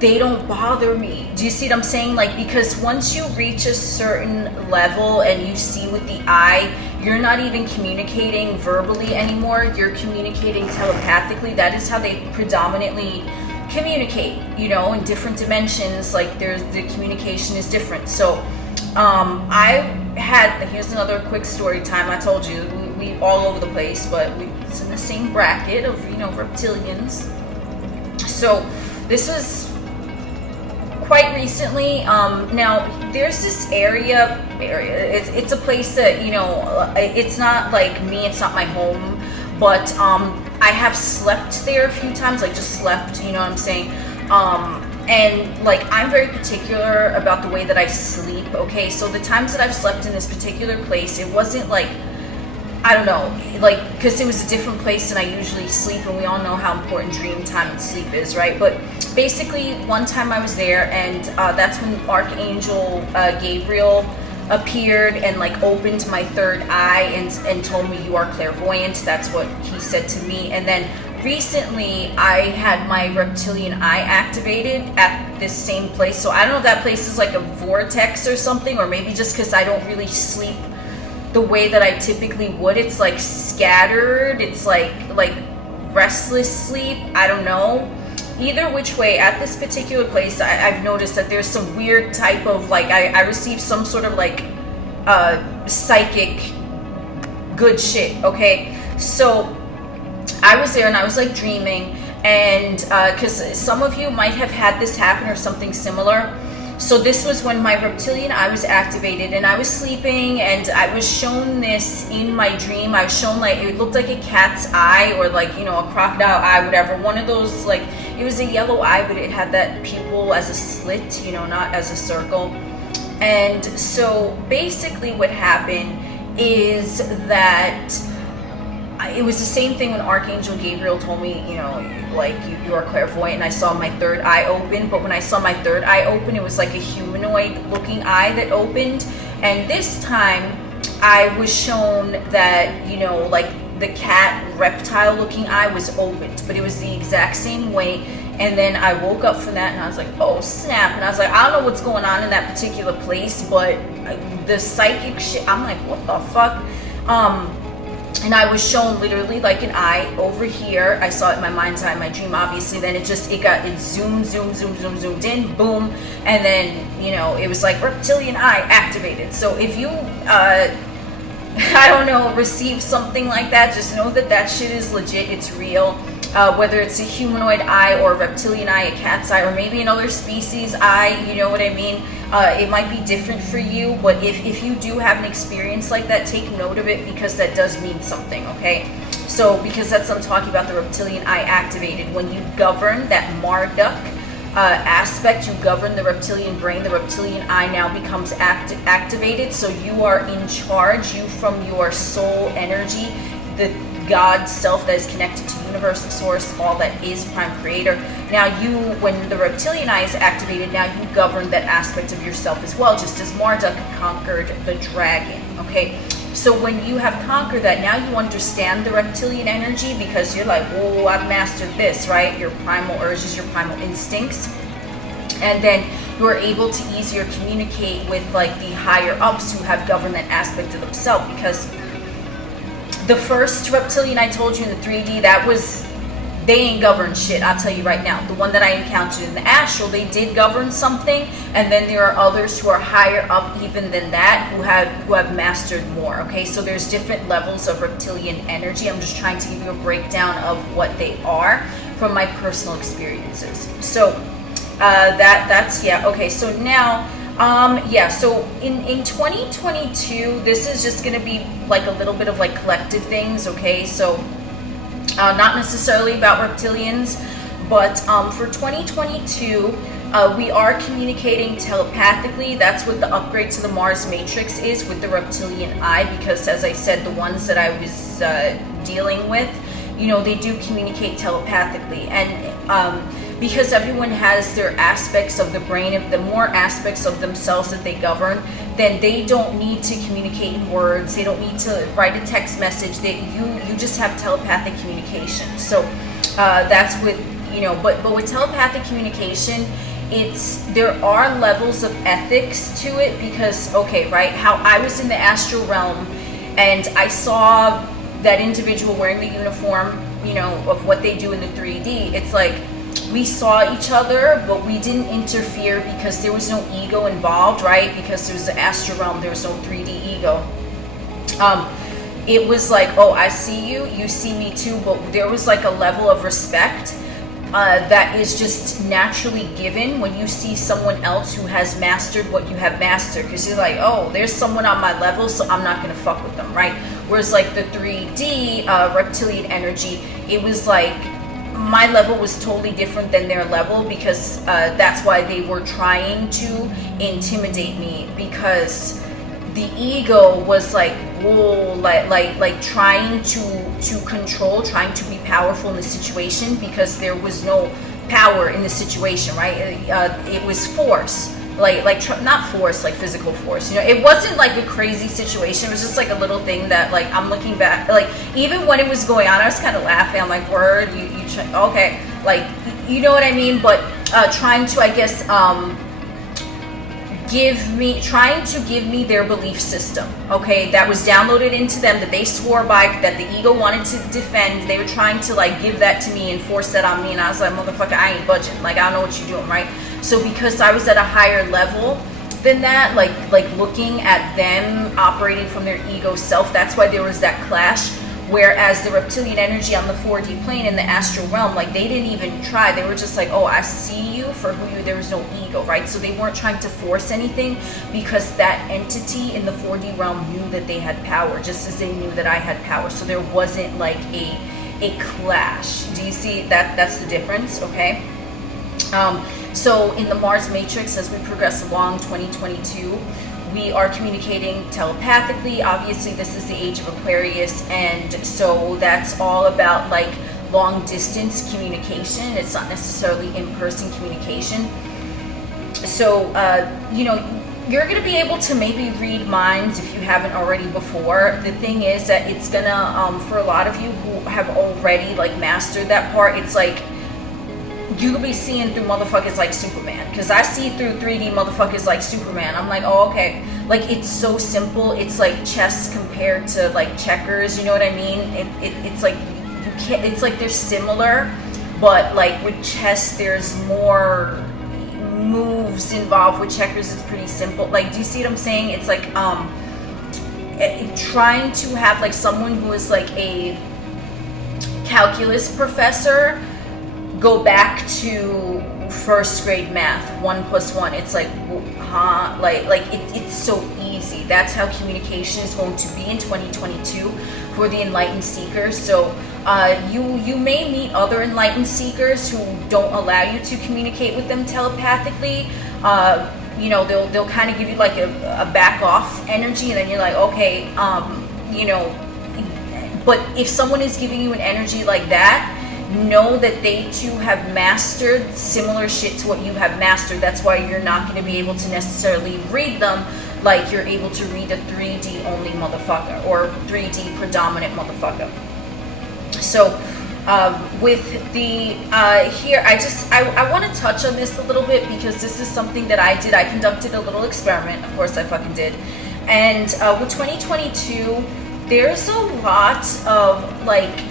they don't bother me. Do you see what I'm saying? Like, because once you reach a certain level and you see with the eye, you're not even communicating verbally anymore. You're communicating telepathically. That is how they predominantly communicate, you know, in different dimensions. Like there's the communication is different. So here's another quick story time. I told you we all over the place, but it's in the same bracket of, you know, reptilians. So this was quite recently. Now there's this area. It's a place that, you know, it's not like me. It's not my home, but I have slept there a few times. Like just slept. You know what I'm saying? And like I'm very particular about the way that I sleep. Okay, so the times that I've slept in this particular place, it wasn't like, I don't know, like, because it was a different place than I usually sleep, and we all know how important dream time and sleep is, right? But basically, one time I was there, and that's when Archangel Gabriel appeared and like opened my third eye and told me, you are clairvoyant. That's what he said to me. And then recently I had my reptilian eye activated at this same place. So I don't know if that place is like a vortex or something, or maybe just because I don't really sleep the way that I typically would. It's like scattered. It's like restless sleep. I don't know. Either which way, at this particular place, I've noticed that there's some weird type of like, I received some sort of like psychic good shit. Okay, so I was there and I was like dreaming, and because some of you might have had this happen or something similar. So this was when my reptilian eye was activated, and I was sleeping, and I was shown this in my dream. I was shown, like, it looked like a cat's eye, or like, you know, a crocodile eye, whatever. One of those, like, it was a yellow eye, but it had that pupil as a slit, you know, not as a circle. And so basically what happened is that it was the same thing when Archangel Gabriel told me, you know, like, you are clairvoyant, and I saw my third eye open. But when I saw my third eye open, it was like a humanoid looking eye that opened. And this time I was shown that, you know, like the cat reptile looking eye was opened, but it was the exact same way. And then I woke up from that and I was like, oh snap. And I was like, I don't know what's going on in that particular place, but the psychic shit, I'm like, what the fuck? And I was shown literally like an eye over here. I saw it in my mind's eye, my dream, obviously. Then it zoomed in, boom. And then, you know, it was like reptilian eye activated. So if you, I don't know, receive something like that, just know that that shit is legit. It's real. Whether it's a humanoid eye or a reptilian eye, a cat's eye, or maybe another species eye, you know what I mean? It might be different for you, but if you do have an experience like that, take note of it, because that does mean something, okay? So, because that's what I'm talking about, the reptilian eye activated. When you govern that Marduk aspect, you govern the reptilian brain, the reptilian eye now becomes activated, so you are in charge, you from your soul energy, the God self that is connected to universal source, all that is prime creator. Now you, when the reptilian eye is activated, now you govern that aspect of yourself as well, just as Marduk conquered the dragon, okay? So when you have conquered that, now you understand the reptilian energy, because you're like, whoa, I've mastered this, right? Your primal urges, your primal instincts. And then you're able to easier communicate with like the higher ups who have governed that aspect of themselves, because the first reptilian I told you in the 3D, that was, they ain't governed shit, I'll tell you right now. The one that I encountered in the astral, they did govern something, and then there are others who are higher up even than that, who have mastered more, okay? So there's different levels of reptilian energy. I'm just trying to give you a breakdown of what they are from my personal experiences. So that's, yeah, okay, so now, yeah, so in 2022, this is just going to be like a little bit of like collective things, okay? So not necessarily about reptilians, but for 2022, we are communicating telepathically. That's what the upgrade to the Mars Matrix is with the reptilian eye, because as I said, the ones that I was dealing with, you know, they do communicate telepathically. And because everyone has their aspects of the brain, if the more aspects of themselves that they govern, then they don't need to communicate in words. They don't need to write a text message. You just have telepathic communication. So that's with, you know, but with telepathic communication, there are levels of ethics to it, because, okay, right, how I was in the astral realm and I saw that individual wearing the uniform, you know, of what they do in the 3D, it's like, we saw each other, but we didn't interfere because there was no ego involved, right? Because there was the astral realm, there was no 3D ego. It was like, oh, I see you, you see me too, but there was like a level of respect that is just naturally given when you see someone else who has mastered what you have mastered, because you're like, oh, there's someone on my level, so I'm not gonna fuck with them, right? Whereas like the 3D reptilian energy, it was like my level was totally different than their level, because that's why they were trying to intimidate me, because the ego was like, whoa, like trying to control, trying to be powerful in the situation, because there was no power in the situation, right? It was force, like not force, like physical force. You know, it wasn't like a crazy situation. It was just like a little thing that, like, I'm looking back, like even when it was going on, I was kind of laughing. I'm like, word, you okay, like, you know what I mean? But trying to, I guess, trying to give me their belief system, okay, that was downloaded into them, that they swore by, that the ego wanted to defend. They were trying to like give that to me and force that on me, and I was like, motherfucker, I ain't budging. Like, I don't know what you're doing, right? So because I was at a higher level than that, like looking at them operating from their ego self, that's why there was that clash. Whereas the reptilian energy on the 4D plane in the astral realm, like, they didn't even try. They were just like, oh, I see you for who you, there was no ego, right? So they weren't trying to force anything, because that entity in the 4D realm knew that they had power, just as they knew that I had power. So there wasn't like a clash. Do you see that? That's the difference, okay? So in the Mars matrix, as we progress along 2022, we are communicating telepathically. Obviously, this is the age of Aquarius, and so that's all about like long distance communication. It's not necessarily in-person communication. So you know, you're going to be able to maybe read minds if you haven't already before. The thing is that it's gonna for a lot of you who have already like mastered that part, it's like you'll be seeing through motherfuckers like Superman, because I see through 3D motherfuckers like Superman. I'm like, oh, okay, like, it's so simple. It's like chess compared to like checkers, you know what I mean? It's like you can't, it's like they're similar, but like with chess there's more moves involved. With checkers it's pretty simple. Like, do you see what I'm saying? It's like trying to have like someone who is like a calculus professor go back to first grade math, 1 + 1. It's like, huh? Like it's so easy. That's how communication is going to be in 2022 for the enlightened seekers. So you may meet other enlightened seekers who don't allow you to communicate with them telepathically. You know, they'll kind of give you like a back off energy, and then you're like, okay, you know. But if someone is giving you an energy like that, know that they too have mastered similar shit to what you have mastered. That's why you're not going to be able to necessarily read them like you're able to read a 3D only motherfucker or 3D predominant motherfucker. So with the here, I want to touch on this a little bit, because this is something that I did. I conducted a little experiment. Of course I fucking did. And with 2022, there's a lot of like,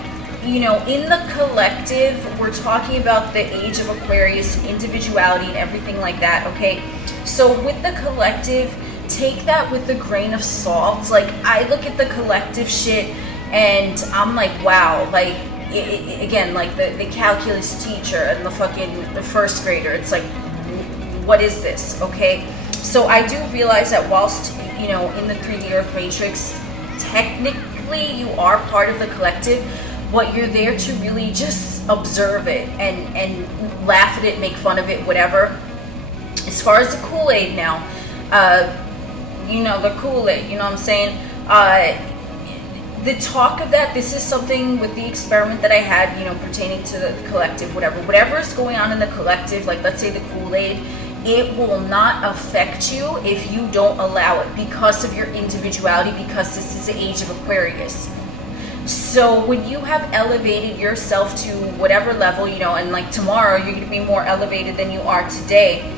you know, in the collective, we're talking about the age of Aquarius, individuality, and everything like that, okay? So with the collective, take that with a grain of salt. Like, I look at the collective shit, and I'm like, wow, like, again, like the calculus teacher and the first grader, it's like, what is this, okay? So I do realize that whilst, you know, in the 3D Earth Matrix, technically you are part of the collective, but you're there to really just observe it and laugh at it, make fun of it, whatever. As far as the Kool-Aid now, you know, the Kool-Aid, you know what I'm saying? The talk of that, this is something with the experiment that I had, you know, pertaining to the collective, whatever is going on in the collective, like let's say the Kool-Aid, it will not affect you if you don't allow it, because of your individuality, because this is the age of Aquarius. So when you have elevated yourself to whatever level, you know, and like tomorrow you're going to be more elevated than you are today,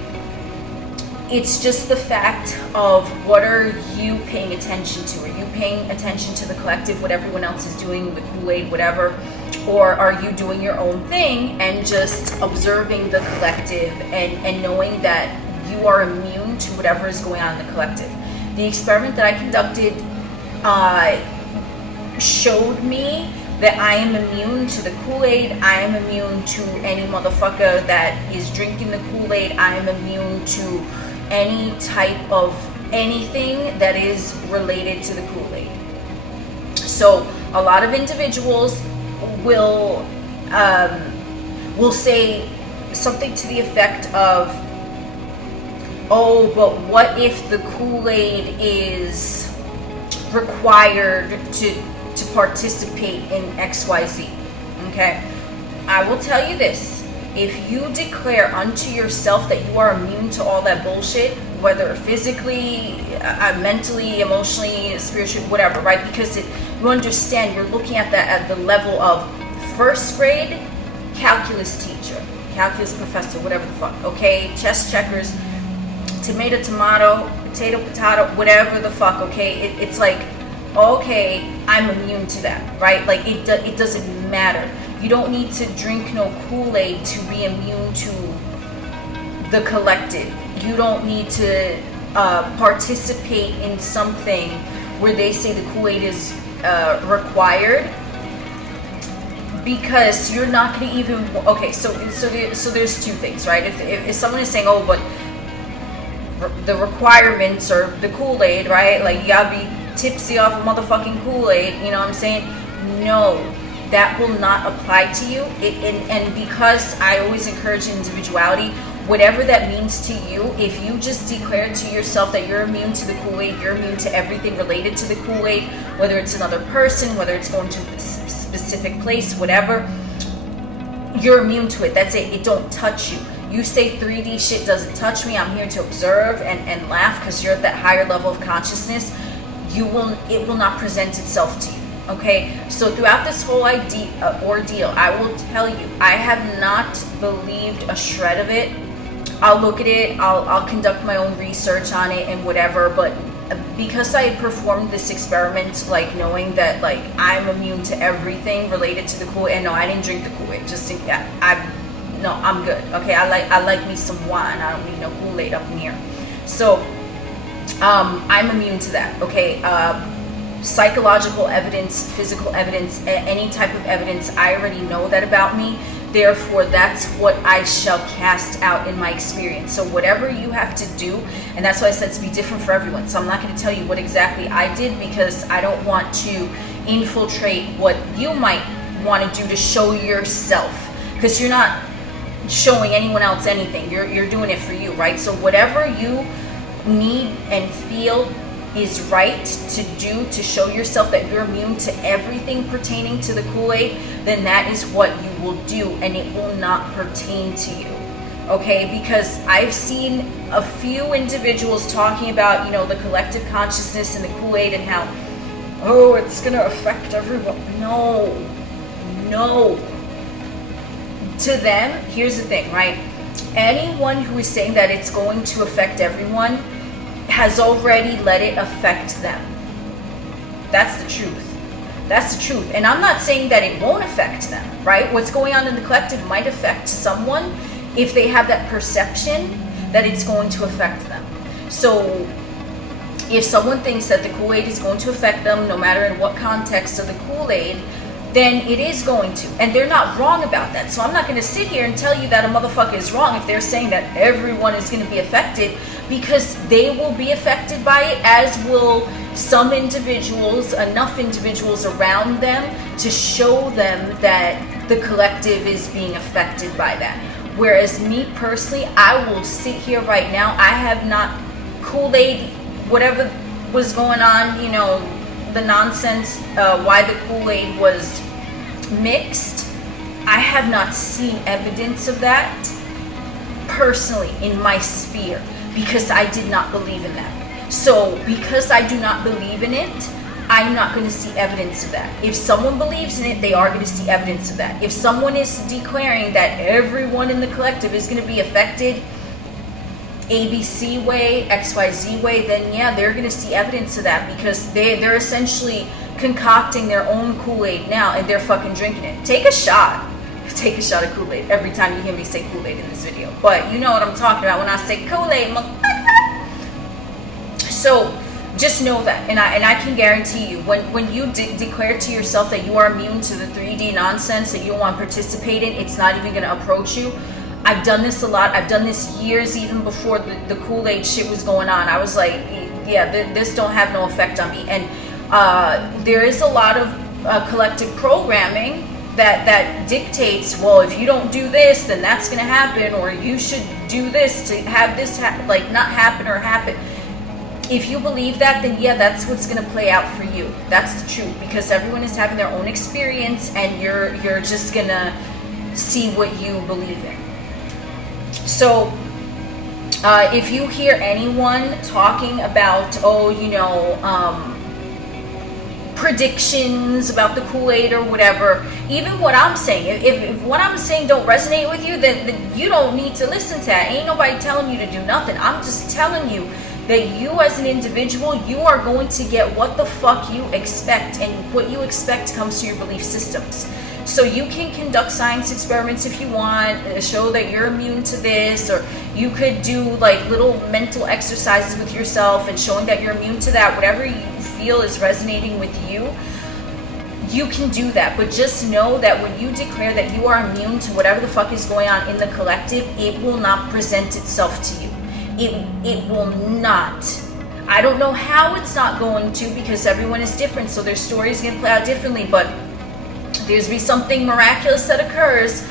it's just the fact of what are you paying attention to? Are you paying attention to the collective, what everyone else is doing, the Kool-Aid, whatever? Or are you doing your own thing and just observing the collective and knowing that you are immune to whatever is going on in the collective? The experiment that I conducted showed me that I am immune to the Kool-Aid. I am immune to any motherfucker that is drinking the Kool-Aid. I am immune to any type of anything that is related to the Kool-Aid. So a lot of individuals will say something to the effect of, oh, but what if the Kool-Aid is required to participate in XYZ? Okay, I will tell you this. If you declare unto yourself that you are immune to all that bullshit, whether physically, mentally, emotionally, spiritually, whatever, right? Because you understand, you're looking at that at the level of first grade calculus teacher, calculus professor, whatever the fuck, okay? Chess checkers, tomato, tomato, potato, potato, whatever the fuck, okay? It's like, okay, I'm immune to that, right? Like, it doesn't matter. You don't need to drink no Kool-Aid to be immune to the collective. You don't need to participate in something where they say the Kool-Aid is required, because you're not going to even, okay, so there's two things, right? If someone is saying, oh, but the requirements are the Kool-Aid, right? Like, you gotta be tipsy off of motherfucking Kool-Aid, you know what I'm saying? No, that will not apply to you. And because I always encourage individuality, whatever that means to you, if you just declare to yourself that you're immune to the Kool-Aid, you're immune to everything related to the Kool-Aid, whether it's another person, whether it's going to a specific place, whatever, you're immune to it. That's it. It don't touch you. You say 3D shit doesn't touch me. I'm here to observe and laugh because you're at that higher level of consciousness. It will not present itself to you. Okay, so throughout this whole ordeal, I will tell you, I have not believed a shred of it. I'll look at it, I'll conduct my own research on it and whatever, but because I performed this experiment, like knowing that like I'm immune to everything related to the Kool-Aid, and no, I didn't drink the Kool-Aid, just think that I'm good. Okay, I like me some wine. I don't need no Kool-Aid up in here. So I'm immune to that. Okay, psychological evidence, physical evidence, any type of evidence, I already know that about me. Therefore, that's what I shall cast out in my experience. So whatever you have to do, and that's why I said to be different for everyone. So I'm not going to tell you what exactly I did, because I don't want to infiltrate what you might want to do to show yourself, because you're not showing anyone else anything. You're doing it for you, right? So whatever you need and feel is right to do to show yourself that you're immune to everything pertaining to the Kool-Aid, then that is what you will do, and it will not pertain to you. Okay, because I've seen a few individuals talking about, you know, the collective consciousness and the Kool-Aid and how, oh, it's gonna affect everyone. No. To them, here's the thing, right? Anyone who is saying that it's going to affect everyone has already let it affect them. That's the truth. That's the truth. And I'm not saying that it won't affect them, right? What's going on in the collective might affect someone if they have that perception that it's going to affect them. So if someone thinks that the Kool-Aid is going to affect them, no matter in what context of the Kool-Aid, then it is going to. And they're not wrong about that. So I'm not going to sit here and tell you that a motherfucker is wrong if they're saying that everyone is going to be affected, because they will be affected by it, as will some individuals, enough individuals around them to show them that the collective is being affected by that. Whereas me personally, I will sit here right now, I have not Kool-Aid, whatever was going on, you know, the nonsense, why the Kool-Aid was mixed, I have not seen evidence of that personally in my sphere, because I did not believe in that. So because I do not believe in it, I'm not going to see evidence of that. If someone believes in it, they are going to see evidence of that. If someone is declaring that everyone in the collective is going to be affected, ABC way, XYZ way, then yeah, they're going to see evidence of that, because they're essentially concocting their own Kool-Aid now, and they're fucking drinking it. Take a shot. Take a shot of Kool-Aid every time you hear me say Kool-Aid in this video. But you know what I'm talking about when I say Kool-Aid. So just know that, and I can guarantee you, when you declare to yourself that you are immune to the 3D nonsense, that you don't want to participate in, it's not even going to approach you. I've done this a lot. I've done this years even before the Kool-Aid shit was going on. I was like, yeah, this don't have no effect on me. And there is a lot of collective programming that dictates, well, if you don't do this, then that's going to happen, or you should do this to have this like not happen or happen. If you believe that, then yeah, that's what's going to play out for you. That's the truth, because everyone is having their own experience, and you're just going to see what you believe in. So if you hear anyone talking about, oh, you know, predictions about the Kool-Aid or whatever, even what I'm saying, if what I'm saying don't resonate with you, then you don't need to listen to that. Ain't nobody telling you to do nothing. I'm just telling you that you as an individual, you are going to get what the fuck you expect, and what you expect comes to your belief systems. So you can conduct science experiments if you want, show that you're immune to this, or you could do like little mental exercises with yourself and showing that you're immune to that. Whatever you feel is resonating with you, you can do that. But just know that when you declare that you are immune to whatever the fuck is going on in the collective, it will not present itself to you. It will not. I don't know how it's not going to, because everyone is different, so their story is going to play out differently, but there's be something miraculous that occurs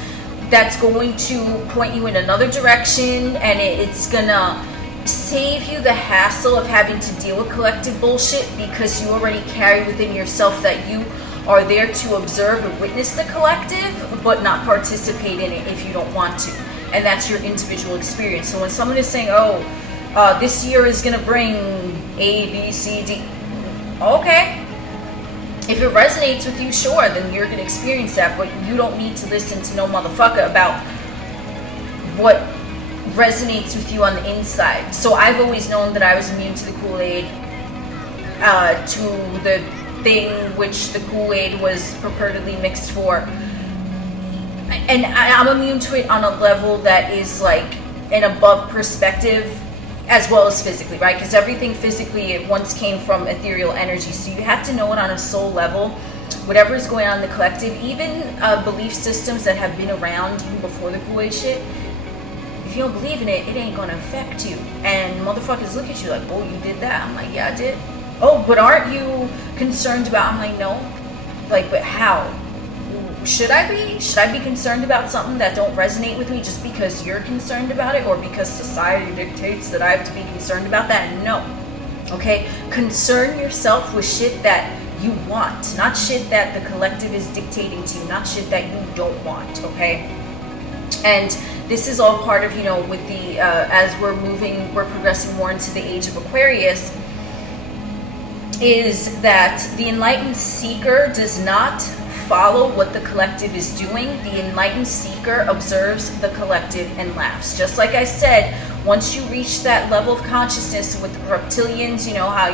that's going to point you in another direction, and it's gonna save you the hassle of having to deal with collective bullshit, because you already carry within yourself that you are there to observe and witness the collective, but not participate in it if you don't want to. And that's your individual experience. So when someone is saying, oh, this year is gonna bring A, B, C, D, okay. If it resonates with you, sure, then you're going to experience that, but you don't need to listen to no motherfucker about what resonates with you on the inside. So I've always known that I was immune to the Kool-Aid, to the thing which the Kool-Aid was purportedly mixed for. And I'm immune to it on a level that is like an above perspective, as well as physically, right? Because everything physically, it once came from ethereal energy. So you have to know it on a soul level. Whatever is going on in the collective, even belief systems that have been around even before the Kool-Aid shit, if you don't believe in it, it ain't gonna affect you. And motherfuckers look at you like, oh, you did that? I'm like, yeah, I did. Oh, but aren't you concerned about? I'm like, no. Like, but how? Should I be? Should I be concerned about something that don't resonate with me just because you're concerned about it, or because society dictates that I have to be concerned about that? No. Okay? Concern yourself with shit that you want, not shit that the collective is dictating to you, not shit that you don't want, okay? And this is all part of, you know, with the, as we're progressing more into the age of Aquarius, is that the enlightened seeker does not follow what the collective is doing. The enlightened seeker observes the collective and laughs. Just like I said, once you reach that level of consciousness with reptilians, you know how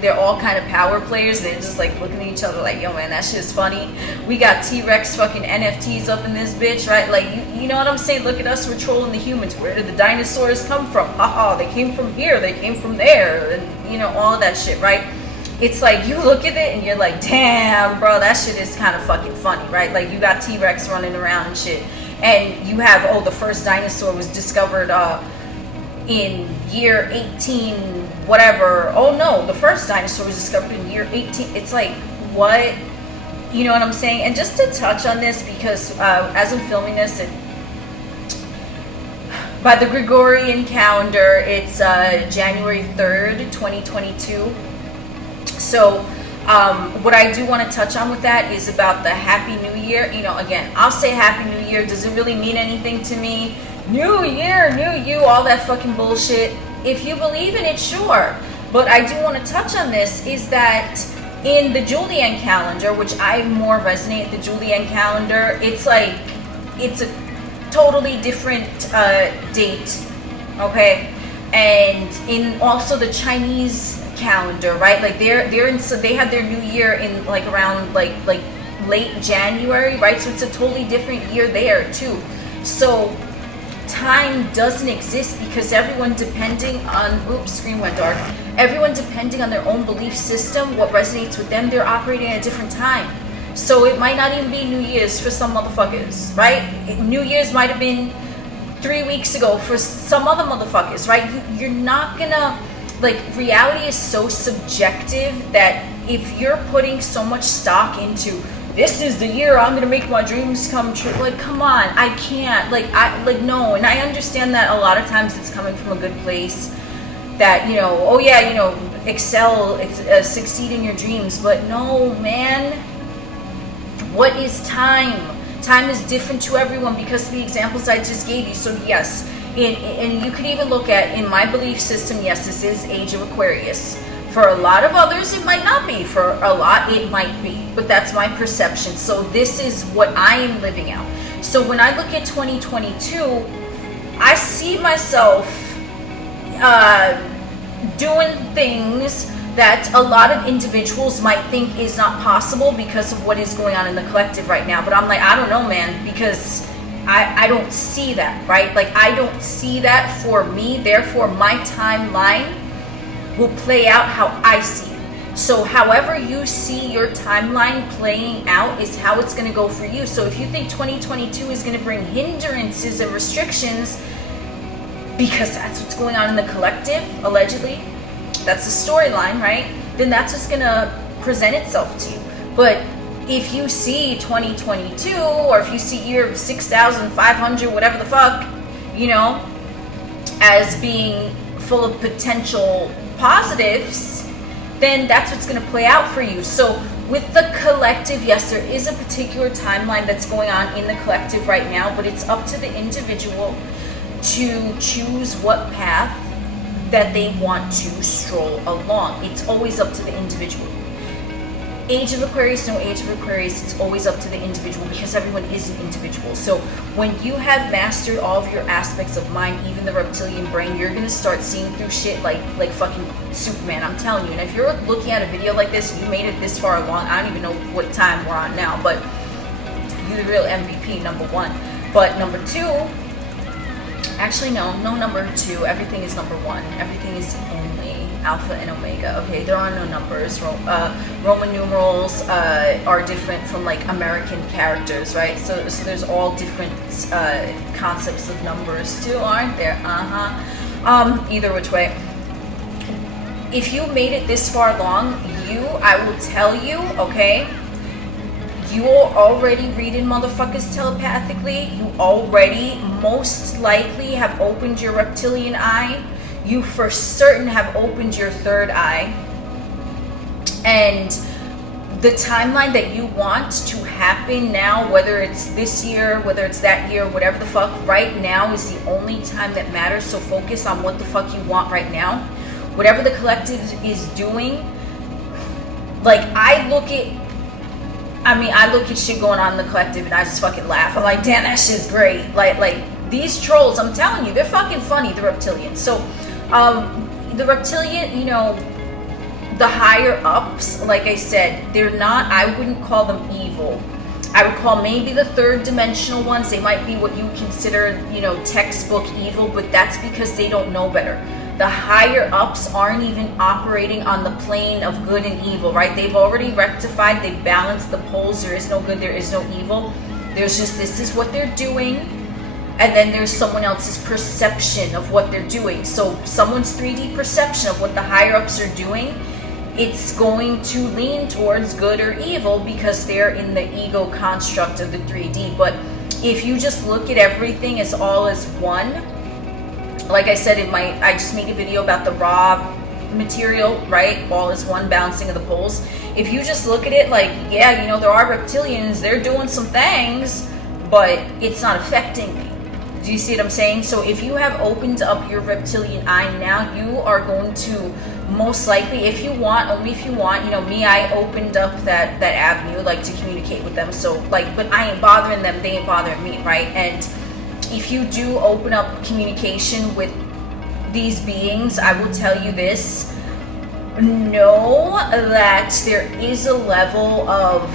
they're all kind of power players. They're just like looking at each other like, yo man, that shit's funny. We got T-Rex fucking NFTs up in this bitch, right? Like, you know what I'm saying? Look at us, we're trolling the humans. Where did the dinosaurs come from? Haha, they came from here, they came from there, and you know, all of that shit, right? It's like you look at it and you're like, damn, bro, that shit is kind of fucking funny, right? Like you got T-Rex running around and shit, and you have, oh, the first dinosaur was discovered in year 18 whatever. Oh no, the first dinosaur was discovered in year 18. It's like, what? You know what I'm saying? And just to touch on this, because as I'm filming this, by the Gregorian calendar, it's January 3rd, 2022. So what I do want to touch on with that is about the Happy New Year. You know, again, I'll say Happy New Year. Does it really mean anything to me? New Year, new you, all that fucking bullshit. If you believe in it, sure. But I do want to touch on this, is that in the Julian calendar, which I more resonate the Julian calendar, it's like, it's a totally different date, okay? and in also the Chinese calendar, right? Like they're in, so they had their new year in like around like late January, right? So it's a totally different year there too. So time doesn't exist because everyone depending on, oops, screen went dark. Everyone depending on their own belief system, what resonates with them, they're operating at a different time. So it might not even be New Year's for some motherfuckers, right? New Year's might have been 3 weeks ago for some other motherfuckers, right? You're not gonna, like, reality is so subjective that if you're putting so much stock into, this is the year I'm gonna make my dreams come true, like, come on, I can't, no. And I understand that a lot of times it's coming from a good place, that, you know, oh yeah, you know, excel, succeed in your dreams, but no, man. What is time? Time is different to everyone because of the examples I just gave you. So yes, and you could even look at, in my belief system, yes, this is Age of Aquarius. For a lot of others, it might not be. For a lot, it might be. But that's my perception. So this is what I am living out. So when I look at 2022, I see myself doing things that a lot of individuals might think is not possible because of what is going on in the collective right now. But I'm like, I don't know, man, because I don't see that, right? Like, I don't see that for me. Therefore, my timeline will play out how I see it. So however you see your timeline playing out is how it's going to go for you. So if you think 2022 is going to bring hindrances and restrictions because that's what's going on in the collective, allegedly, that's the storyline, right? Then that's what's gonna present itself to you. But if you see 2022, or if you see year 6,500, whatever the fuck, you know, as being full of potential positives, then that's what's gonna play out for you. So with the collective, yes, there is a particular timeline that's going on in the collective right now, but it's up to the individual to choose what path that they want to stroll along. It's always up to the individual. Age of Aquarius, no Age of Aquarius, it's always up to the individual because everyone is an individual. So when you have mastered all of your aspects of mind, even the reptilian brain, you're gonna start seeing through shit like fucking Superman, I'm telling you. And if you're looking at a video like this, you made it this far along, I don't even know what time we're on now, but you're the real MVP, number one. But number two, actually, no number two. Everything is number one. Everything is only alpha and omega. Okay, there are no numbers. Roman numerals are different from like American characters, right? So there's all different concepts of numbers too, aren't there? Either which way. If you made it this far along, I will tell you, okay, you are already reading motherfuckers telepathically. You already most likely have opened your reptilian eye. You for certain have opened your third eye. And the timeline that you want to happen now, whether it's this year, whether it's that year, whatever the fuck, right now is the only time that matters. So focus on what the fuck you want right now. Whatever the collective is doing, like I look at shit going on in the collective and I just fucking laugh. I'm like, damn, that shit's great. Like these trolls, I'm telling you, they're fucking funny, the reptilians. So, the reptilian, you know, the higher ups, like I said, they're not, I wouldn't call them evil. I would call maybe the third dimensional ones, they might be what you consider, you know, textbook evil, but that's because they don't know better. The higher ups aren't even operating on the plane of good and evil, right? They've already rectified, they've balanced the poles. There is no good, there is no evil. There's just, this is what they're doing. And then there's someone else's perception of what they're doing. So someone's 3D perception of what the higher ups are doing, it's going to lean towards good or evil because they're in the ego construct of the 3D. But if you just look at everything as all as one, like I said, I just made a video about the raw material, right? All is one, balancing of the poles. If you just look at it like, yeah, you know, there are reptilians, they're doing some things, but it's not affecting me. Do you see what I'm saying? So if you have opened up your reptilian eye now, you are going to most likely, if you want, only if you want, you know, me, I opened up that avenue, like, to communicate with them. So, like, but I ain't bothering them, they ain't bothering me, right? And if you do open up communication with these beings, I will tell you this, know that there is a level of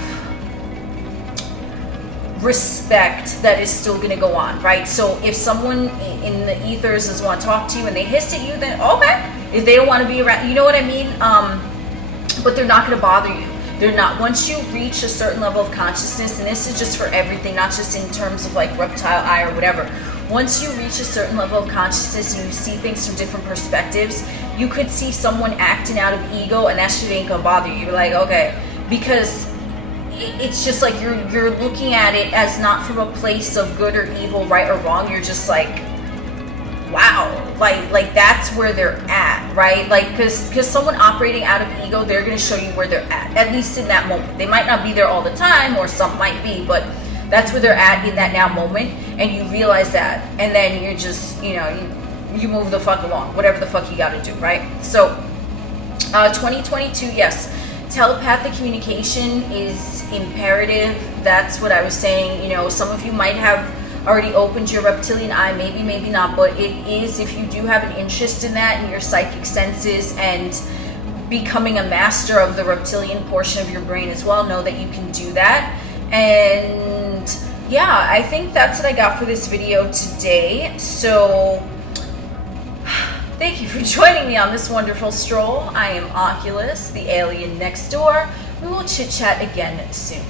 respect that is still going to go on, right? So if someone in the ethers does want to talk to you and they hiss at you, then okay. If they don't want to be around, you know what I mean? But they're not going to bother you. They're not. Once you reach a certain level of consciousness, and this is just for everything, not just in terms of like reptile eye or whatever. Once you reach a certain level of consciousness and you see things from different perspectives, you could see someone acting out of ego and that shit ain't gonna bother you. You're like, okay, because it's just like you're looking at it as not from a place of good or evil, right or wrong. You're just like, wow, like that's where they're at, right? Like, because someone operating out of ego, they're going to show you where they're at least in that moment. They might not be there all the time, or some might be, but that's where they're at in that now moment, and you realize that, and then you're just, you know, you move the fuck along, whatever the fuck you got to do, right? So 2022, yes, telepathic communication is imperative. That's what I was saying. You know, some of you might have already opened your reptilian eye, maybe not, but it is, if you do have an interest in that, in your psychic senses and becoming a master of the reptilian portion of your brain as well, know that you can do that. And yeah, I think that's what I got for this video today. So thank you for joining me on this wonderful stroll. I am Oculus, the alien next door. We will chit chat again soon.